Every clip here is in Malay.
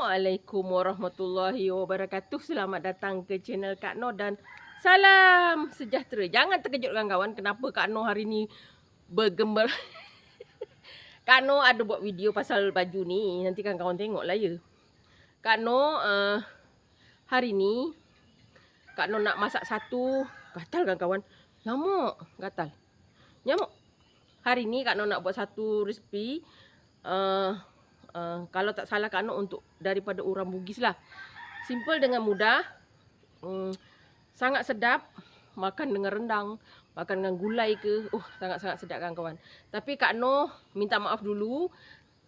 Assalamualaikum warahmatullahi wabarakatuh. Selamat datang ke channel Kak Noh dan salam sejahtera. Jangan terkejut kawan-kawan kenapa Kak Noh hari ni bergembel. Kak Noh ada buat video pasal baju ni. Nanti kawan-kawan tengok lah ya. Kak Noh uh, hari ni Kak Noh nak masak satu gatal kawan-kawan. Nyamuk gatal. Nyamuk. Hari ni Kak Noh nak buat satu resipi uh, uh, kalau tak salah Kak Nok untuk daripada orang Bugis lah. Simple dengan mudah. Um, sangat sedap. Makan dengan rendang. Makan dengan gulai ke. Oh, sangat-sangat sedap kan kawan. Tapi Kak Noh minta maaf dulu.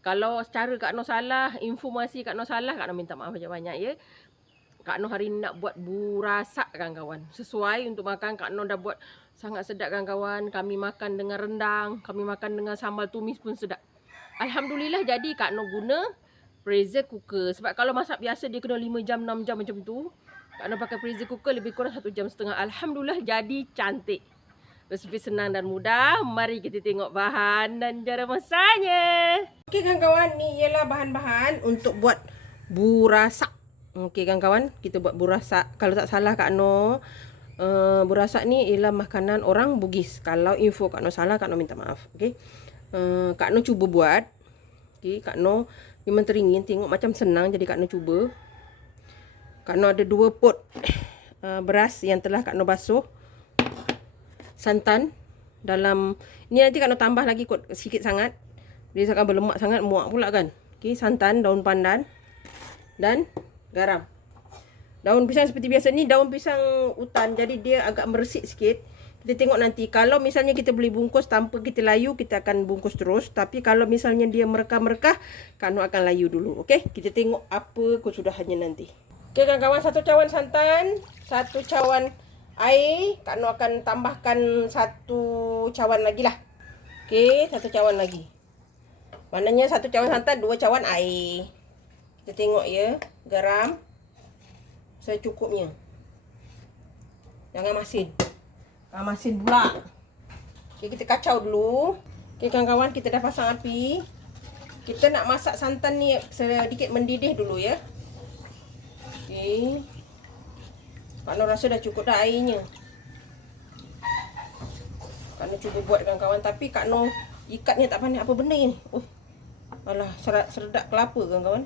Kalau secara Kak Noh salah, informasi Kak Noh salah, Kak Noh minta maaf banyak-banyak ya. Kak Noh hari ni nak buat burasak kan kawan. Sesuai untuk makan Kak Noh dah buat sangat sedap kan kawan. Kami makan dengan rendang, kami makan dengan sambal tumis pun sedap. Alhamdulillah jadi Kak Noh guna pressure cooker. Sebab kalau masak biasa dia kena 5 jam, 6 jam macam tu. Kak Noh pakai pressure cooker lebih kurang 1 jam setengah. Alhamdulillah jadi cantik. Resipi senang dan mudah. Mari kita tengok bahan dan cara masaknya. Okey kawan-kawan, ni ialah bahan-bahan untuk buat burasak. Okey kawan-kawan, kita buat burasak. Kalau tak salah Kak Noh, uh, burasak ni ialah makanan orang Bugis. Kalau info Kak Noh salah, Kak Noh minta maaf. Okey. Uh, Kak Noh cuba buat. Okey, Kak Noh memang teringin tengok macam senang jadi Kak Noh cuba. Kak Noh ada dua pot uh, beras yang telah Kak Noh basuh. Santan dalam ni nanti Kak Noh tambah lagi kot sikit sangat. Dia akan berlemak sangat muak pula kan. Okey, santan, daun pandan dan garam. Daun pisang seperti biasa ni daun pisang hutan jadi dia agak meresik sikit. Kita tengok nanti kalau misalnya kita boleh bungkus tanpa kita layu kita akan bungkus terus tapi kalau misalnya dia merekah-merekah Kak akan layu dulu. Okey, kita tengok apa kesudahannya nanti. Okey kawan-kawan satu cawan santan, satu cawan air, Kak Noh akan tambahkan satu cawan lagi lah. Okey, satu cawan lagi. Maknanya satu cawan santan, dua cawan air. Kita tengok ya, garam secukupnya. Jangan masin. Kalau masin pula. Okay, kita kacau dulu. Okay, kawan-kawan, kita dah pasang api. Kita nak masak santan ni sedikit mendidih dulu ya. Okay. Kalau rasa dah cukup dah airnya. Kak Noh cuba buat kawan-kawan. Tapi Kak Noh ikatnya tak pandai apa benda ni. Oh. Alah, serat, seredak kelapa kawan-kawan.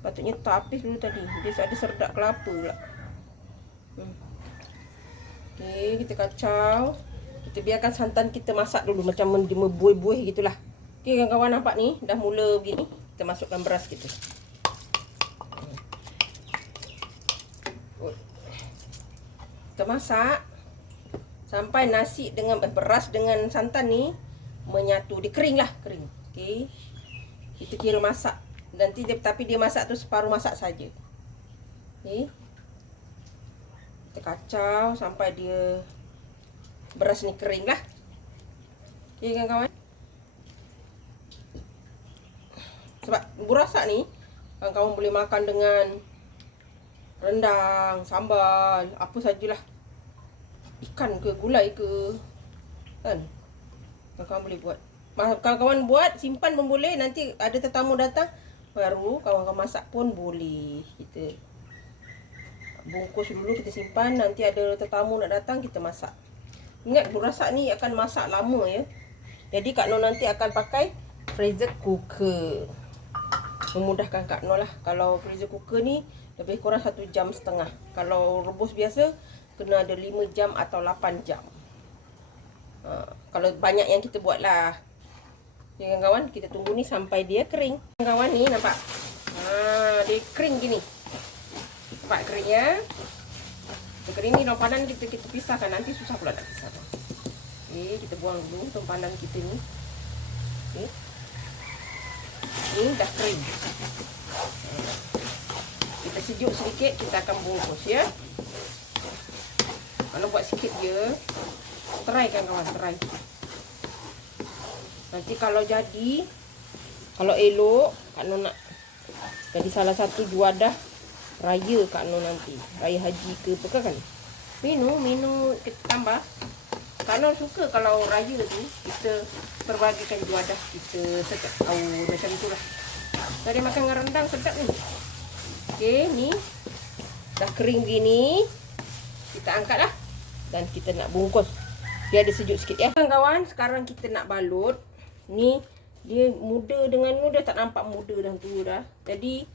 Patutnya tak habis dulu tadi. Dia ada seredak kelapa pula. Hmm. Okey, kita kacau. Kita biarkan santan kita masak dulu macam membuih-buih gitulah. Okey, kawan-kawan nampak ni dah mula begini. Kita masukkan beras kita. Kita masak sampai nasi dengan beras dengan santan ni menyatu. Dia kering lah, kering. Okey. Kita kira masak. Nanti dia tapi dia masak tu separuh masak saja. Okey. Kita kacau sampai dia beras ni kering lah. Okey kawan-kawan. Sebab burasak ni kawan-kawan boleh makan dengan rendang, sambal, apa sajalah. Ikan ke, gulai ke. Kan? Kawan-kawan boleh buat. Kawan-kawan buat, simpan pun boleh. Nanti ada tetamu datang, baru kawan-kawan masak pun boleh. Kita bungkus dulu, kita simpan. Nanti ada tetamu nak datang, kita masak. Ingat, burasak ni akan masak lama ya. Jadi Kak Noh nanti akan pakai freezer cooker. Memudahkan Kak Noh lah. Kalau freezer cooker ni, lebih kurang 1 jam setengah. Kalau rebus biasa, kena ada 5 jam atau 8 jam. Ha, kalau banyak yang kita buat lah. Ya kawan-kawan, kita tunggu ni sampai dia kering. Kawan-kawan ni nampak? Ha, dia kering gini. Nampak keringnya? Dia kering ni tempanan kita kita pisahkan. Nanti susah pula nak pisahkan. Okey, kita buang dulu tempanan kita ni. Okey. Ni dah kering. Kita sejuk sedikit, kita akan bungkus ya. Kalau buat sikit je, try kan kawan, try. Nanti kalau jadi, kalau elok, Noh nak jadi salah satu juadah raya Kak Noh nanti. Raya haji ke apa kan? Minum, minum kita tambah. Kak Noh suka kalau raya tu, kita perbagikan juadah kita setiap tahun macam itulah. Tadi makan dengan rendang sedap ni. Okey, ni dah kering gini. Kita angkat lah. Dan kita nak bungkus. Dia sejuk sikit ya. Kawan-kawan, sekarang kita nak balut. Ni dia muda dengan muda tak nampak muda dah tu dah. Jadi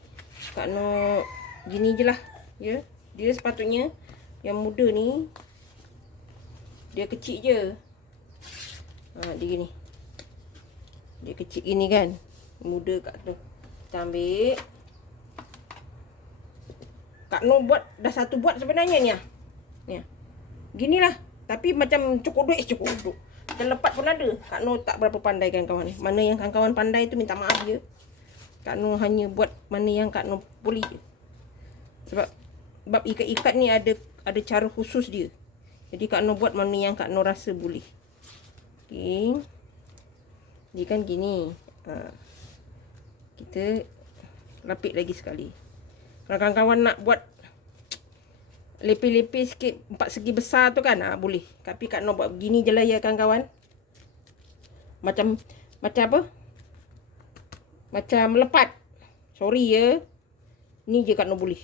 Kak Noh gini je lah. Ya. Dia sepatutnya yang muda ni dia kecil je. Ha, dia gini. Dia kecil gini kan. Muda kat tu. Kita ambil. Kak Noh buat dah satu buat sebenarnya ni ah. Ni. Ginilah. Tapi macam cukup duit cukup duit. Terlepat pun ada. Kak Noh tak berapa pandai kan kawan. Mana yang kawan-kawan pandai tu minta maaf je. Kak Noh hanya buat mana yang Kak Noh boleh je. Sebab bab ikat-ikat ni ada ada cara khusus dia. Jadi Kak Noh buat mana yang Kak Noh rasa boleh. Okey. Dia kan gini. Ha. Kita lapik lagi sekali. Kalau kawan-kawan nak buat lepis-lepis sikit empat segi besar tu kan ha, boleh tapi Kak Noh buat begini je lah ya kawan-kawan macam macam apa macam lepat sorry ya ni je Kak Noh boleh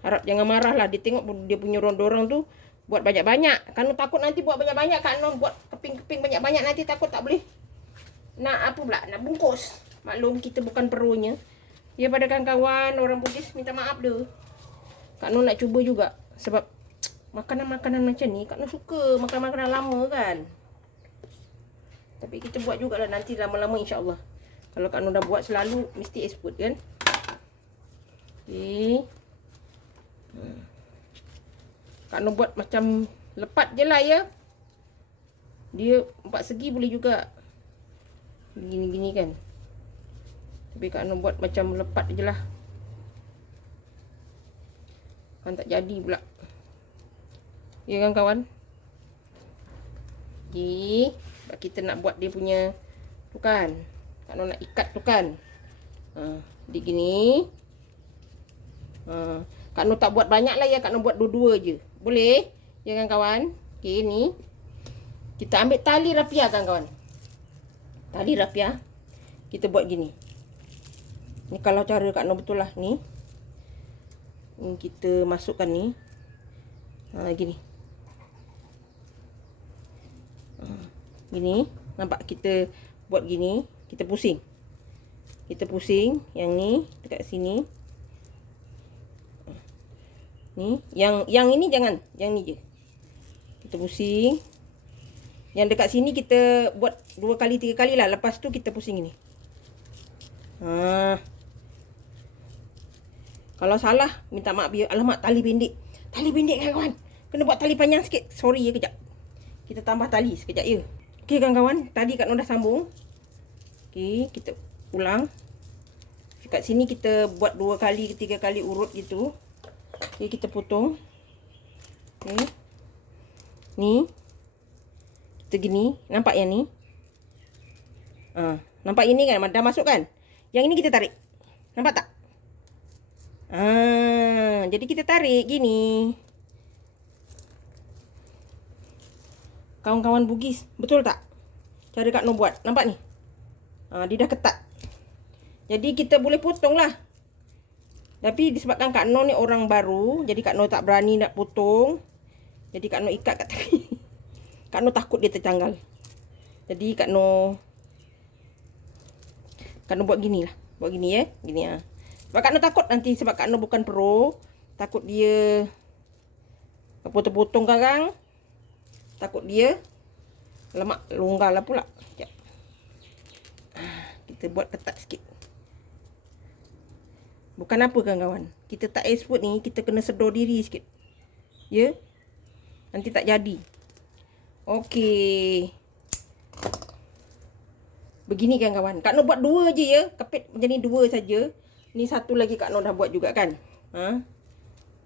harap jangan marah lah dia tengok dia punya orang-orang tu buat banyak-banyak Kak Noh takut nanti buat banyak-banyak Kak Noh buat keping-keping banyak-banyak nanti takut tak boleh nak apa pula nak bungkus maklum kita bukan perunya ya pada kawan-kawan orang Bugis minta maaf dah Kak Nur nak cuba juga sebab makanan-makanan macam ni Kak Nur suka makan-makanan lama kan. Tapi kita buat jugalah nanti lama-lama insya-Allah. Kalau Kak Nur dah buat selalu mesti export kan. Okey. Kak Nur buat macam lepat je lah ya. Dia empat segi boleh juga. Gini-gini kan. Tapi Kak Nur buat macam lepat je lah. Kan tak jadi pula. Ya kan kawan? Jadi, kita nak buat dia punya tu kan. Kalau nak ikat tu kan. Ha, di gini. Ha, Kak Nur tak buat banyak lah ya. Kak Nur buat dua-dua je. Boleh? Ya kan kawan? Okey, ni. Kita ambil tali rapia kan kawan? Tali rapia. Kita buat gini. Ni kalau cara Kak Nur betul lah. Ni ni kita masukkan ni ha, gini ha, gini nampak kita buat gini kita pusing kita pusing yang ni dekat sini ni yang yang ini jangan yang ni je kita pusing yang dekat sini kita buat dua kali tiga kali lah lepas tu kita pusing ini ha kalau salah, minta maaf. Alamak, tali pendek. Tali pendek kan kawan? Kena buat tali panjang sikit. Sorry ya kejap. Kita tambah tali sekejap ya. Okey kan kawan? Tadi Kak Nur dah sambung. Okey, kita ulang. Kat sini kita buat dua kali, tiga kali urut gitu. Okey, kita potong. Okey. Ni. Kita gini. Nampak yang ni? Ha, nampak ini kan? Dah masuk kan? Yang ini kita tarik. Nampak tak? Ah, jadi kita tarik gini. Kawan-kawan Bugis, betul tak? Cara Kak Noh buat. Nampak ni? Ah, dia dah ketat. Jadi kita boleh potong lah. Tapi disebabkan Kak Noh ni orang baru, jadi Kak Noh tak berani nak potong. Jadi Kak Noh ikat kat tepi. Kak Noh takut dia tercanggal. Jadi Kak Noh Kak Noh buat gini lah. Buat gini ya. Gini ya. Sebab Kak Nur takut nanti sebab Kak Nur bukan pro. Takut dia potong-potong karang. Takut dia lemak longgar lah pula. Sekejap. Kita buat ketat sikit. Bukan apa kan kawan. Kita tak export ni, kita kena sedor diri sikit. Ya? Nanti tak jadi. Okey. Begini kan kawan. Kak Nur buat dua je ya. Kepit macam ni dua saja. Ni satu lagi Kak Nur dah buat juga kan. Ha?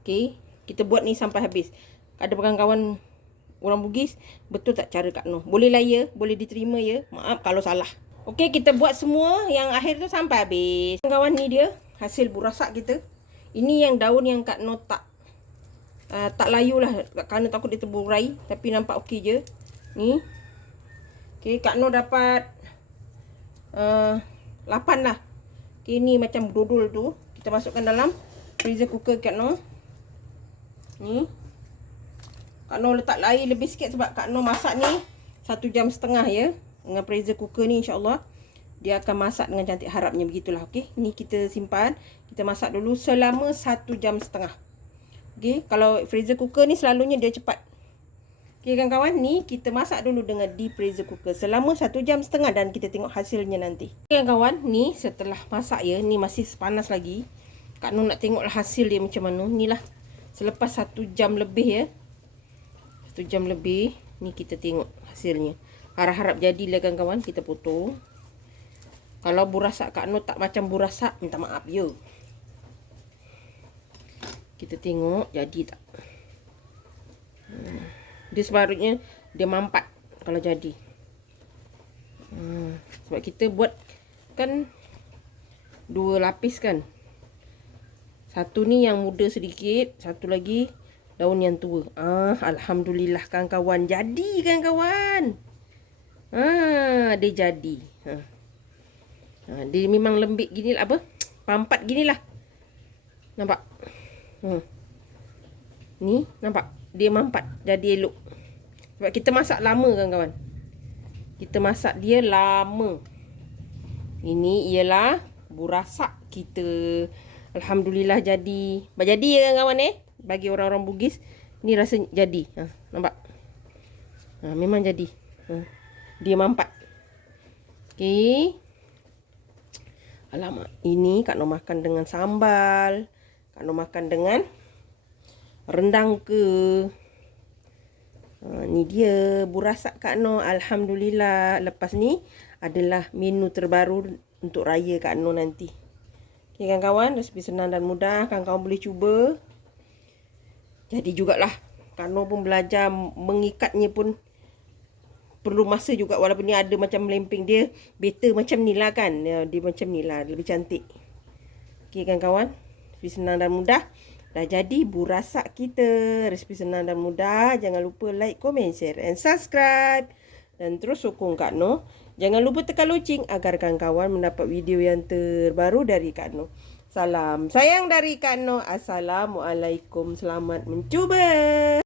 Okay. Kita buat ni sampai habis. Ada kawan-kawan orang Bugis. Betul tak cara Kak Nur? Boleh lah ya. Boleh diterima ya. Maaf kalau salah. Okay. Kita buat semua yang akhir tu sampai habis. Kawan ni dia. Hasil burasak kita. Ini yang daun yang Kak Nur tak. Uh, tak layu lah. Kerana takut dia terburai. Tapi nampak okey je. Ni. Okay. Kak Nur dapat. Uh, 8 lah. Okay, ni macam dodol tu. Kita masukkan dalam freezer cooker Kak Noh. Ni. Kak Noh letak air lebih sikit sebab Kak Noh masak ni satu jam setengah ya. Dengan freezer cooker ni insyaAllah. Dia akan masak dengan cantik harapnya begitulah. Okay, ni kita simpan. Kita masak dulu selama satu jam setengah. Okay, kalau freezer cooker ni selalunya dia cepat. Okay kawan-kawan, ni kita masak dulu dengan deep freezer cooker selama satu jam setengah dan kita tengok hasilnya nanti. Okay kawan-kawan, ni setelah masak ya, ni masih panas lagi. Kak Nur nak tengoklah hasil dia macam mana. Ni lah, selepas satu jam lebih ya. Satu jam lebih, ni kita tengok hasilnya. Harap-harap jadilah kawan-kawan, kita potong. Kalau burasak Kak Nur tak macam burasak, minta maaf ya. Kita tengok jadi tak. Hmm. Dia sebarutnya dia mampat kalau jadi. Hmm, sebab kita buat kan dua lapis kan. Satu ni yang muda sedikit satu lagi daun yang tua. Ah alhamdulillah kawan-kawan. Jadi kan kawan ah dia jadi. Ha. Ha dia memang lembik gini lah apa pampat gini lah nampak hmm. ni nampak dia mampat jadi elok. Sebab kita masak lama kan kawan. Kita masak dia lama. Ini ialah burasak kita. Alhamdulillah jadi. Jadi ya kan kawan eh. Bagi orang-orang Bugis. Ni rasa jadi. Ha, nampak? Ha, memang jadi. Ha, dia mampat. Okey. Alamak. Ini Kak Noh makan dengan sambal. Kak Noh makan dengan rendang ke. Ha, ni dia burasak Kak Noh. Alhamdulillah. Lepas ni adalah menu terbaru untuk raya Kak Noh nanti. Okay kawan-kawan. Resipi senang dan mudah. Kawan-kawan boleh cuba. Jadi jugalah. Kak Noh pun belajar mengikatnya pun perlu masa juga walaupun ni ada macam melemping dia better macam ni lah kan dia, dia macam ni lah lebih cantik ok kan kawan lebih senang dan mudah Dah jadi burasak kita. Resipi senang dan mudah. Jangan lupa like, komen, share and subscribe. Dan terus sokong Kak Noh. Jangan lupa tekan loceng agar kawan-kawan mendapat video yang terbaru dari Kak Noh. Salam sayang dari Kak Noh. Assalamualaikum. Selamat mencuba.